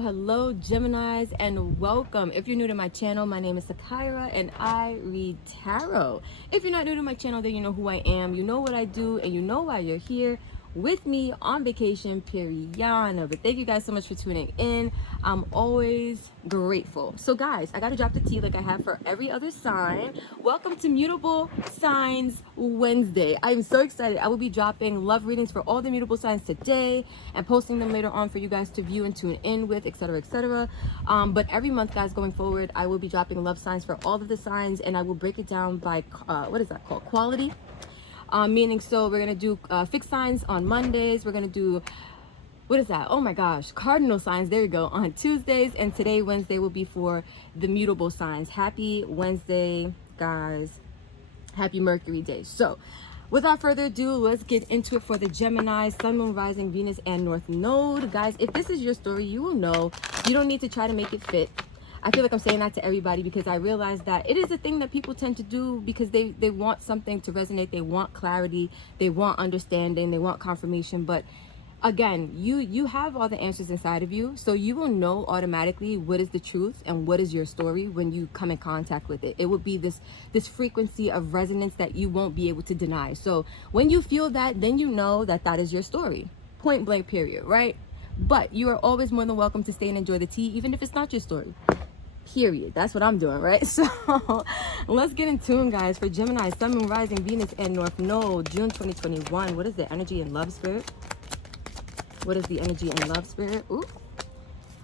Hello, Geminis, and welcome. If you're new to my channel, my name is Sakira, and I read tarot. If you're not new to my channel, then you know who I am, you know what I do, and you know why you're here with me on vacation, Periana. But thank you guys so much for tuning in. I'm always grateful. So guys, I gotta drop the tea like I have for every other sign. Welcome to Mutable Signs Wednesday. I'm so excited. I will be dropping love readings for all the mutable signs today and posting them later on for you guys to view and tune in with, etc., etc. But every month, guys, going forward, I will be dropping love signs for all of the signs, and I will break it down by what is that called, quality. Meaning, so we're gonna do fixed signs on Mondays. We're gonna do, what is that? Oh my gosh, cardinal signs, there you go, on Tuesdays. And today, Wednesday, will be for the mutable signs. Happy Wednesday, guys. Happy Mercury day. So without further ado, let's get into it for the Gemini, Sun, Moon, Rising, Venus, and North Node. Guys, if this is your story, you will know you don't need to try to make it fit. I feel like I'm saying that to everybody because I realize that it is a thing that people tend to do because they want something to resonate. They want clarity. They want understanding. They want confirmation. But again, you have all the answers inside of you. So you will know automatically what is the truth and what is your story when you come in contact with it. It will be this frequency of resonance that you won't be able to deny. So when you feel that, then you know that that is your story. Point blank, period, right? But you are always more than welcome to stay and enjoy the tea, even if it's not your story. Period. That's what I'm doing, right? So let's get in tune, guys, for Gemini, Sun, Moon, Rising, Venus, and North Node, June 2021. What is the energy and love, spirit? What is the energy and love, spirit? Ooh.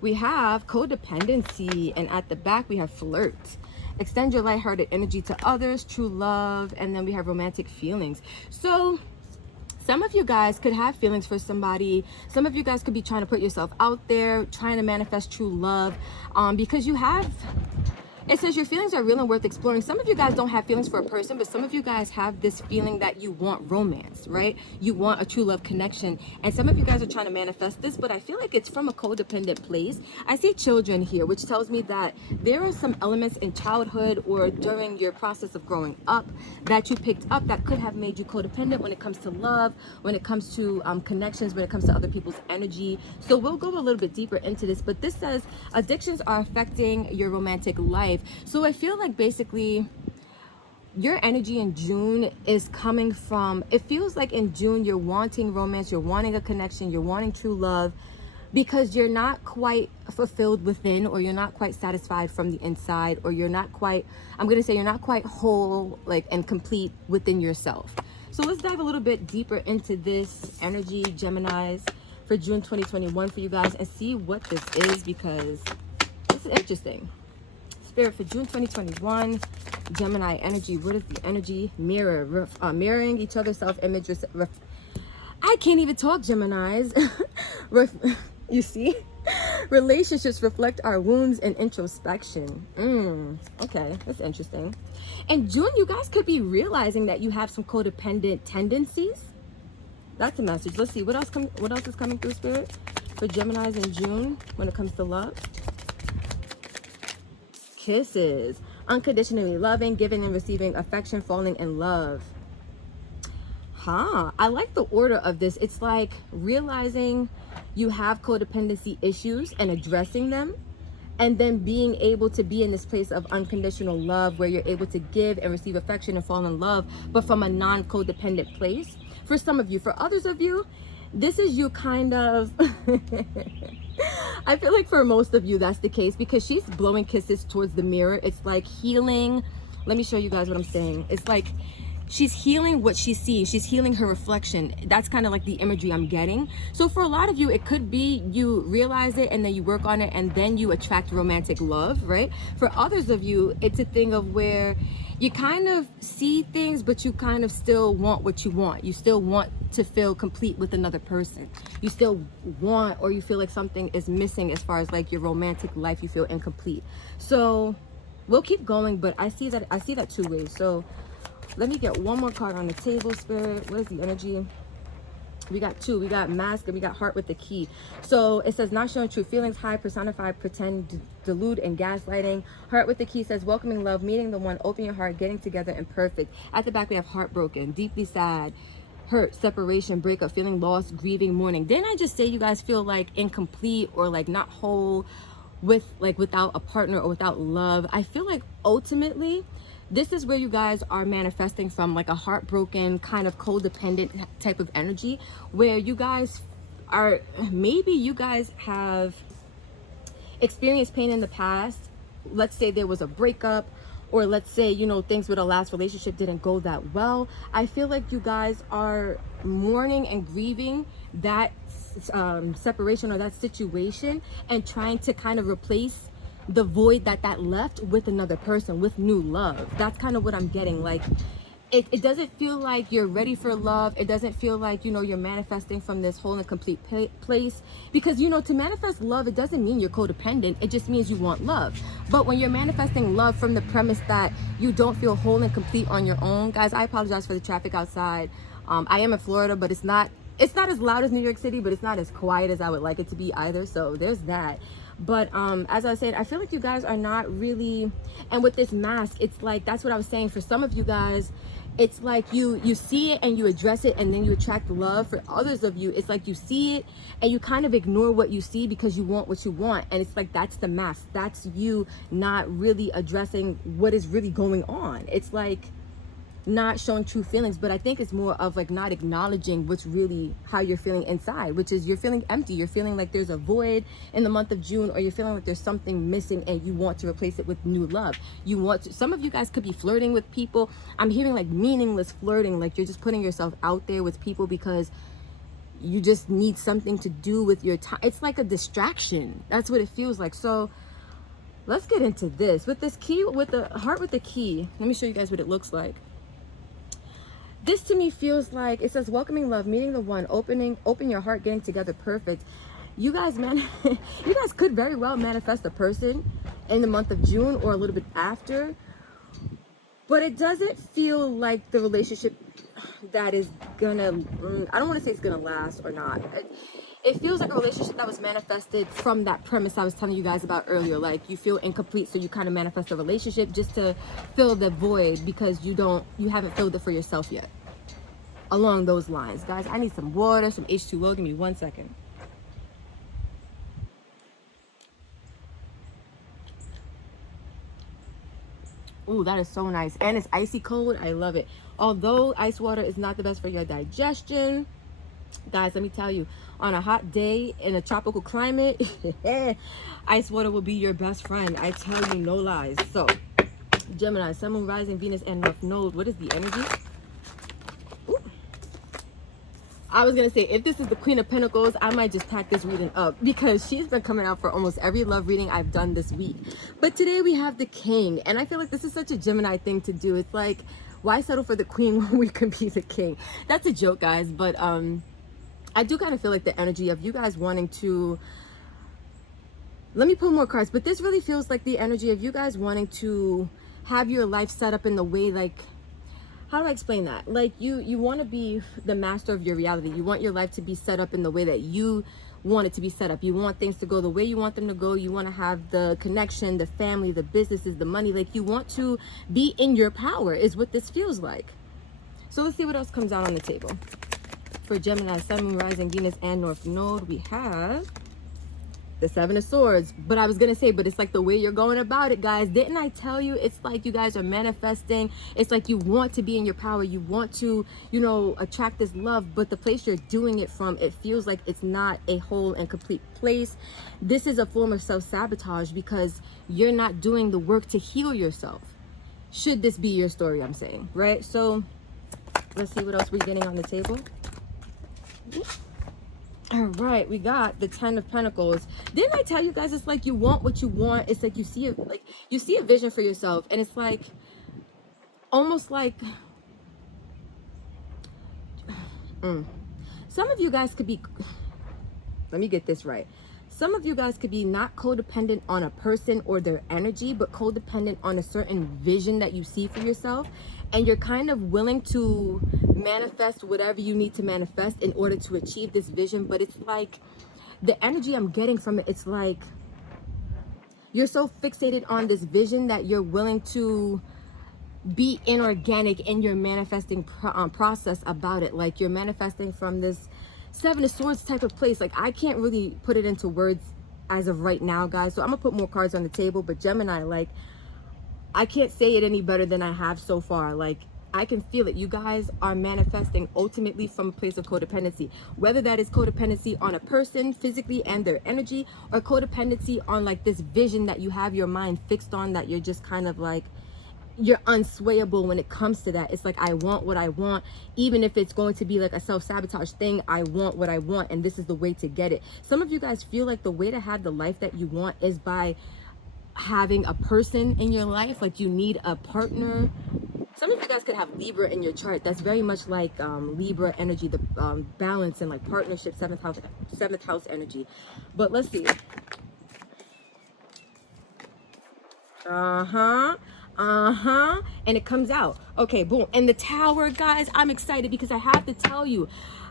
We have codependency, and at the back we have flirt. Extend your lighthearted energy to others, true love, and then we have romantic feelings. So some of you guys could have feelings for somebody. Some of you guys could be trying to put yourself out there, trying to manifest true love, because you have, it says your feelings are real and worth exploring. Some of you guys don't have feelings for a person, but some of you guys have this feeling that you want romance, right? You want a true love connection. And some of you guys are trying to manifest this, but I feel like it's from a codependent place. I see children here, which tells me that there are some elements in childhood or during your process of growing up that you picked up that could have made you codependent when it comes to love, when it comes to connections, when it comes to other people's energy. So we'll go a little bit deeper into this, but this says addictions are affecting your romantic life. So I feel like basically your energy in June is coming from, it feels like in June you're wanting romance, you're wanting a connection, you're wanting true love because you're not quite fulfilled within, or you're not quite satisfied from the inside, or you're not quite, I'm going to say you're not quite whole, like, and complete within yourself. So let's dive a little bit deeper into this energy, Geminis, for June 2021 for you guys and see what this is, because this is interesting. Spirit for June 2021, Gemini energy. What is the energy? Mirror, mirroring each other's self-image. I can't even talk, Geminis. You see? Relationships reflect our wounds and introspection. Okay, that's interesting. In June, you guys could be realizing that you have some codependent tendencies. That's a message. Let's see what else is coming through, Spirit, for Geminis in June when it comes to love. Kisses, unconditionally loving, giving and receiving affection, falling in love. I like the order of this. It's like realizing you have codependency issues and addressing them, and then being able to be in this place of unconditional love where you're able to give and receive affection and fall in love, but from a non-codependent place. For some of you, for others of you, this is you kind of I feel like for most of you that's the case, because she's blowing kisses towards the mirror. It's like healing. Let me show you guys what I'm saying. It's like she's healing what she's seeing. She's healing her reflection. That's kind of like the imagery I'm getting. So for a lot of you, it could be you realize it and then you work on it and then you attract romantic love, right? For others of you, it's a thing of where you kind of see things, but you kind of still want what you want. You still want to feel complete with another person. You still want, or you feel like something is missing as far as like your romantic life. You feel incomplete. So we'll keep going, but I see that two ways. So let me get one more card on the table, Spirit. What is the energy We got 2. We got mask and we got heart with the key. So it says not showing true feelings, hide, personify, pretend, delude, and gaslighting. Heart with the key says welcoming love, meeting the one, open your heart, getting together, and perfect. At the back we have heartbroken, deeply sad, hurt, separation, breakup, feeling lost, grieving, mourning. Didn't I just say you guys feel like incomplete or like not whole with like without a partner or without love? I feel like ultimately this is where you guys are manifesting from, like a heartbroken kind of codependent type of energy, where you guys are, maybe you guys have experienced pain in the past. Let's say there was a breakup, or let's say, you know, things with a last relationship didn't go that well. I feel like you guys are mourning and grieving that separation or that situation, and trying to kind of replace the void that left with another person, with new love. That's kind of what I'm getting. Like it doesn't feel like you're ready for love. It doesn't feel like, you know, you're manifesting from this whole and complete place, because, you know, to manifest love, it doesn't mean you're codependent. It just means you want love. But when you're manifesting love from the premise that you don't feel whole and complete on your own, guys, I apologize for the traffic outside. I am in Florida, but it's not as loud as New York City, but it's not as quiet as I would like it to be either. So there's that. But as I said, I feel like you guys are not really, and with this mask, it's like, that's what I was saying. For some of you guys, it's like you see it and you address it, and then you attract love. For others of you, it's like you see it and you kind of ignore what you see because you want what you want. And it's like, that's the mask. That's you not really addressing what is really going on. It's like not showing true feelings, but I think it's more of like not acknowledging what's really how you're feeling inside, which is you're feeling empty. You're feeling like there's a void in the month of June, or you're feeling like there's something missing and you want to replace it with new love. You want to, some of you guys could be flirting with people. I'm hearing like meaningless flirting, like you're just putting yourself out there with people because you just need something to do with your time. It's like a distraction. That's what it feels like. So let's get into this. With this key, with the heart with the key, let me show you guys what it looks like. This to me feels like, it says welcoming love, meeting the one, open your heart, getting together, perfect. You guys, you guys could very well manifest a person in the month of June or a little bit after, but it doesn't feel like the relationship that is gonna, I don't want to say it's gonna last or not. It feels like a relationship that was manifested from that premise I was telling you guys about earlier. Like you feel incomplete, so you kind of manifest a relationship just to fill the void because you haven't filled it for yourself yet. Along those lines, guys, I need some water, some H2O. Give me 1 second. Ooh, that is so nice. And it's icy cold. I love it. Although ice water is not the best for your digestion, guys, let me tell you, on a hot day in a tropical climate, ice water will be your best friend. I tell you, no lies. So, Gemini, Sun, Moon, Rising, Venus, and North Node. What is the energy? Ooh. I was going to say, if this is the Queen of Pentacles, I might just pack this reading up because she's been coming out for almost every love reading I've done this week. But today we have the King, and I feel like this is such a Gemini thing to do. It's like, why settle for the Queen when we can be the King? That's a joke, guys, but I do kind of feel like the energy of you guys wanting to, let me pull more cards, but this really feels like the energy of you guys wanting to have your life set up in the way, like, how do I explain that? Like you want to be the master of your reality. You want your life to be set up in the way that you want it to be set up. You want things to go the way you want them to go. You want to have the connection, the family, the businesses, the money. Like you want to be in your power is what this feels like. So let's see what else comes out on the table. For Gemini, Sun, Moon, Rising, Venus, and North Node, we have the Seven of Swords. But I was going to say, but it's like the way you're going about it, guys. Didn't I tell you? It's like you guys are manifesting. It's like you want to be in your power. You want to, you know, attract this love. But the place you're doing it from, it feels like it's not a whole and complete place. This is a form of self-sabotage because you're not doing the work to heal yourself. Should this be your story, I'm saying, right? So let's see what else we're getting on the table. All right, we got the Ten of Pentacles. Didn't I tell you guys, it's like you want what you want. It's like you see a vision for yourself, and it's like almost like some of you guys could be, let me get this right. Some of you guys could be not codependent on a person or their energy, but codependent on a certain vision that you see for yourself. and you're kind of willing to manifest whatever you need to manifest in order to achieve this vision. But it's like the energy I'm getting from it, it's like you're so fixated on this vision that you're willing to be inorganic in your manifesting process about it. Like you're manifesting from this Seven of Swords type of place. Like I can't really put it into words as of right now, guys, so I'm gonna put more cards on the table. But Gemini, like I can't say it any better than I have so far. Like I can feel it. You guys are manifesting ultimately from a place of codependency, whether that is codependency on a person physically and their energy, or codependency on like this vision that you have your mind fixed on, that you're just kind of like, you're unswayable when it comes to that. It's like, I want what I want, even if it's going to be like a self-sabotage thing. I want what I want, and this is the way to get it. Some of you guys feel like the way to have the life that you want is by having a person in your life. Like you need a partner. Some of you guys could have Libra in your chart. That's very much like Libra energy, the balance and like partnership, seventh house energy. But let's see. And it comes out. Okay, boom. And the Tower, guys, I'm excited because I have to tell you,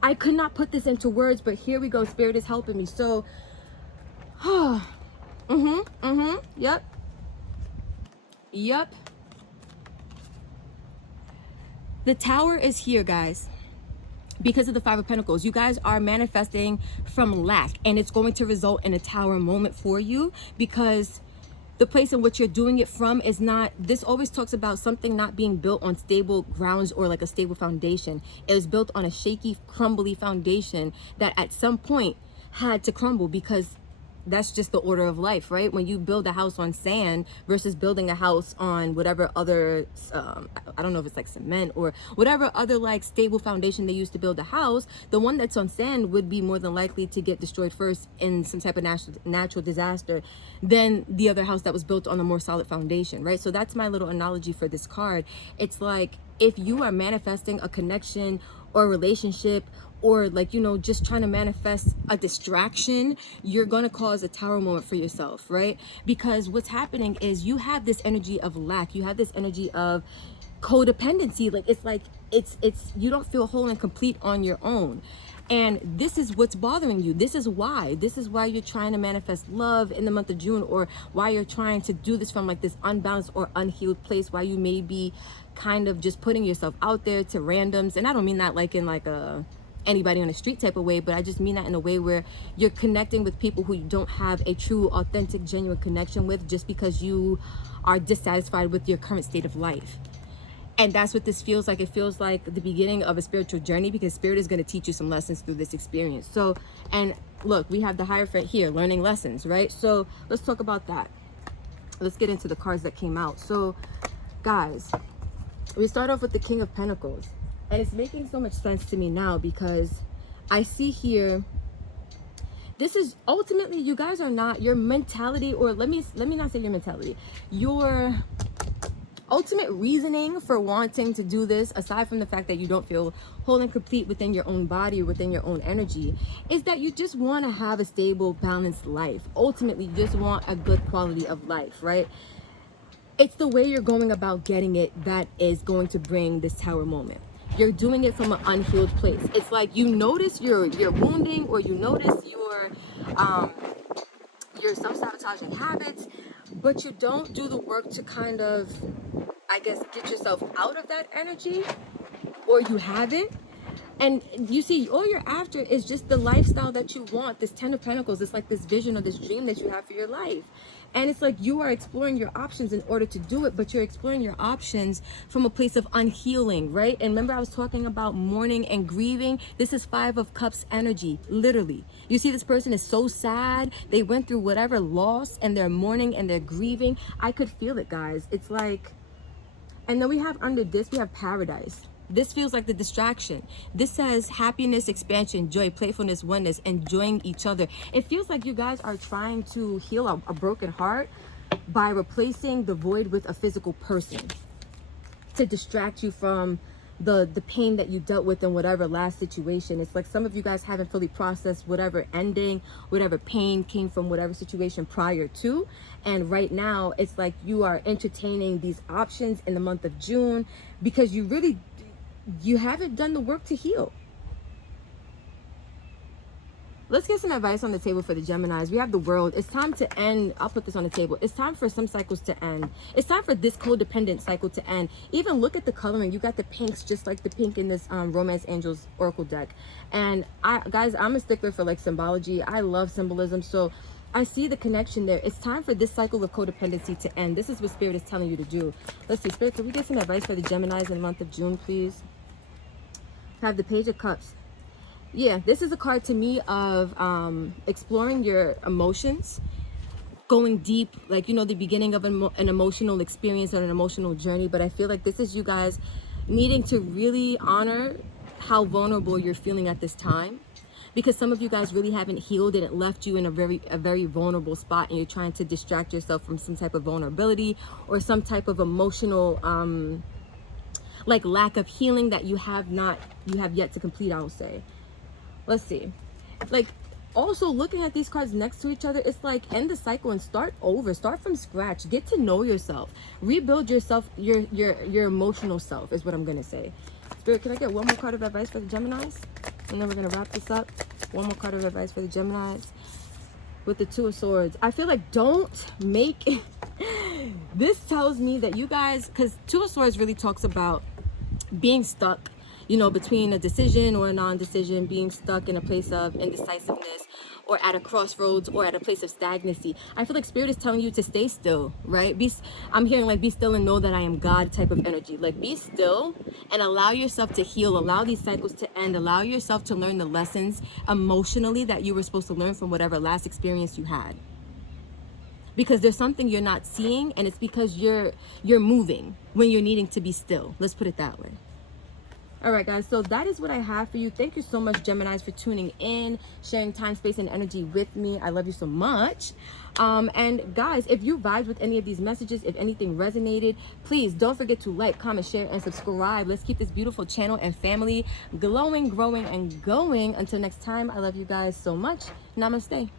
I could not put this into words, but here we go. Spirit is helping me. So, yep. The Tower is here, guys, because of the Five of Pentacles. You guys are manifesting from lack, and it's going to result in a Tower moment for you, because the place in which you're doing it from is not, this always talks about something not being built on stable grounds or like a stable foundation. It was built on a shaky, crumbly foundation that at some point had to crumble, because that's just the order of life, right? When you build a house on sand versus building a house on whatever other, I don't know if it's like cement or whatever other like stable foundation they used to build a house, the one that's on sand would be more than likely to get destroyed first in some type of natural disaster than the other house that was built on a more solid foundation, right? So that's my little analogy for this card. It's like, if you are manifesting a connection or a relationship, or like, you know, just trying to manifest a distraction, you're gonna cause a Tower moment for yourself, right? Because what's happening is you have this energy of lack, you have this energy of codependency. Like it's you don't feel whole and complete on your own, and this is what's bothering you. This is why you're trying to manifest love in the month of June, or why you're trying to do this from like this unbalanced or unhealed place, why you may be kind of just putting yourself out there to randoms. And I don't mean that like in like a anybody on the street type of way, but I just mean that in a way where you're connecting with people who you don't have a true, authentic, genuine connection with, just because you are dissatisfied with your current state of life. And that's what this feels like. It feels like the beginning of a spiritual journey, because Spirit is going to teach you some lessons through this experience. So, and look, we have the Hierophant here, learning lessons, right? So let's talk about that. Let's get into the cards that came out. So guys, we start off with the King of Pentacles. And it's making so much sense to me now, because I see here, this is ultimately, you guys are not, your mentality, or let me not say your mentality, your ultimate reasoning for wanting to do this, aside from the fact that you don't feel whole and complete within your own body or within your own energy, is that you just want to have a stable, balanced life. Ultimately, you just want a good quality of life, right? It's the way you're going about getting it that is going to bring this Tower moment. You're doing it from an unhealed place. It's like you notice your wounding, or you notice your self-sabotaging habits, but you don't do the work to kind of, I guess, get yourself out of that energy, or you haven't. And you see, all you're after is just the lifestyle that you want, this Ten of Pentacles. It's like this vision or this dream that you have for your life. And it's like you are exploring your options in order to do it, but you're exploring your options from a place of unhealing, right? And remember, I was talking about mourning and grieving. This is Five of Cups energy, literally. You see, this person is so sad. They went through whatever loss, and they're mourning and they're grieving. I could feel it, guys. It's like, and then we have under this, we have Paradise. This feels like the distraction. This says happiness, expansion, joy, playfulness, oneness, enjoying each other. It feels like you guys are trying to heal a broken heart by replacing the void with a physical person to distract you from the pain that you dealt with in whatever last situation. It's like some of you guys haven't fully processed whatever ending, whatever pain came from whatever situation prior to. And right now, it's like you are entertaining these options in the month of June because you haven't done the work to heal. Let's get some advice on the table for the Geminis. We have the World. It's time to end. I'll put this on the table. It's time for some cycles to end. It's time for this codependent cycle to end. Even look at the coloring. You got the pinks, just like the pink in this Romance Angels Oracle deck. And guys, I'm a stickler for like symbology. I love symbolism. So I see the connection there. It's time for this cycle of codependency to end. This is what Spirit is telling you to do. Let's see, Spirit, can we get some advice for the Geminis in the month of June, please? Have the Page of Cups. Yeah, this is a card to me of exploring your emotions, going deep, like, you know, the beginning of an emotional experience or an emotional journey. But I feel like this is you guys needing to really honor how vulnerable you're feeling at this time, because some of you guys really haven't healed and it left you in a very vulnerable spot, and you're trying to distract yourself from some type of vulnerability or some type of emotional like lack of healing that you have yet to complete, I will say. Let's see. Like, also looking at these cards next to each other, it's like end the cycle and start over. Start from scratch. Get to know yourself. Rebuild yourself, your emotional self is what I'm gonna say. Spirit, can I get one more card of advice for the Geminis? And then we're gonna wrap this up. One more card of advice for the Geminis with the Two of Swords. I feel like don't make this tells me that you guys, because Two of Swords really talks about being stuck, you know, between a decision or a non-decision, being stuck in a place of indecisiveness or at a crossroads or at a place of stagnancy. I feel like Spirit is telling you to stay still, right? I'm hearing like be still and know that I am God type of energy. Like be still and allow yourself to heal, allow these cycles to end, allow yourself to learn the lessons emotionally that you were supposed to learn from whatever last experience you had. Because there's something you're not seeing, and it's because you're moving when you're needing to be still. Let's put it that way. All right, guys, so that is what I have for you. Thank you so much, Geminis, for tuning in, sharing time, space, and energy with me. I love you so much. And guys, if you vibed with any of these messages, if anything resonated, please don't forget to like, comment, share, and subscribe. Let's keep this beautiful channel and family glowing, growing, and going. Until next time, I love you guys so much. Namaste.